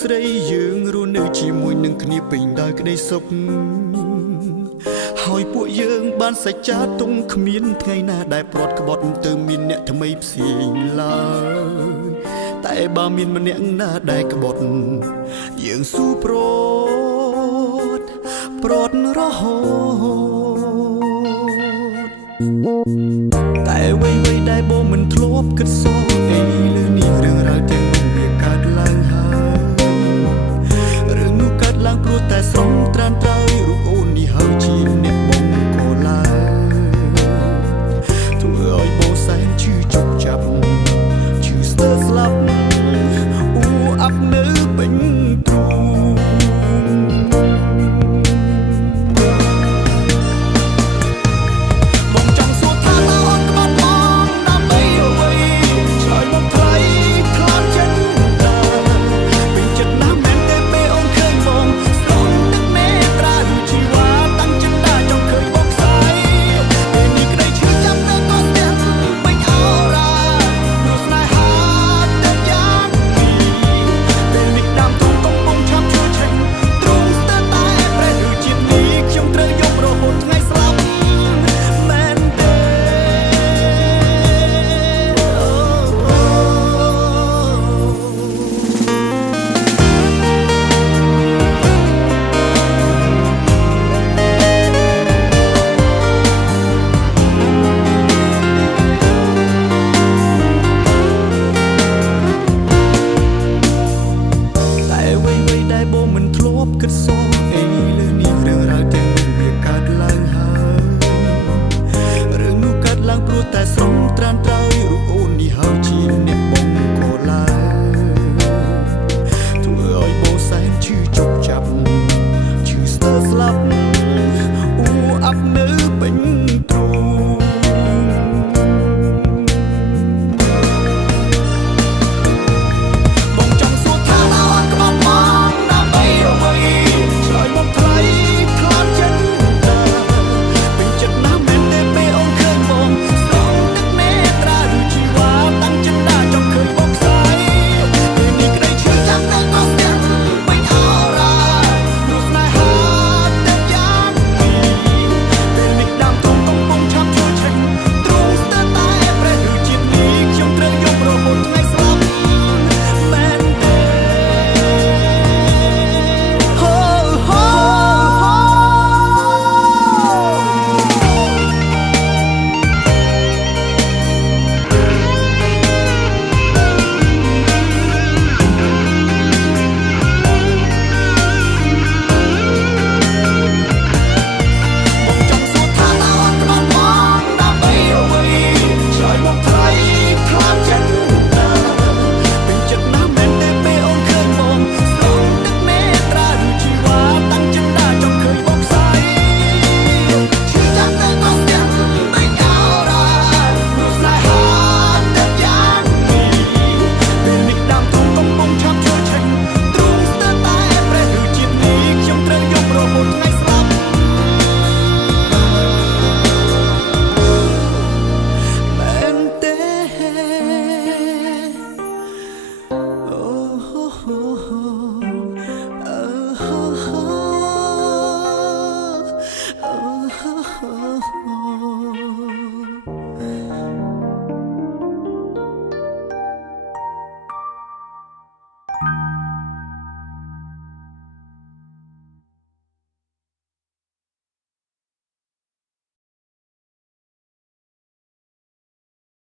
ស្រីយើងរស់នៅជាមួយនឹងគ្នាពេញដោយក្តីសុខហើយពួកយើងបានសច្ចាទុំគ្មានថ្ងៃណាដែលប្រត់ក្បត់ទៅមានអ្នកថ្មីផ្សេងឡើយតែបើមានម្នាក់ណាដែលក្បត់យើងស៊ូប្រត់រហូតតែអ្វីដែលបងមិនធ្លាប់គិតសោះអីលើនេះរឿងរ៉ាវទាំងនោះវាកើតឡើងហើយរឿងនោះកើតឡើងព្រោះតែស្រងត្រានត្រើយរូបអូននេះហើយជាអ្នក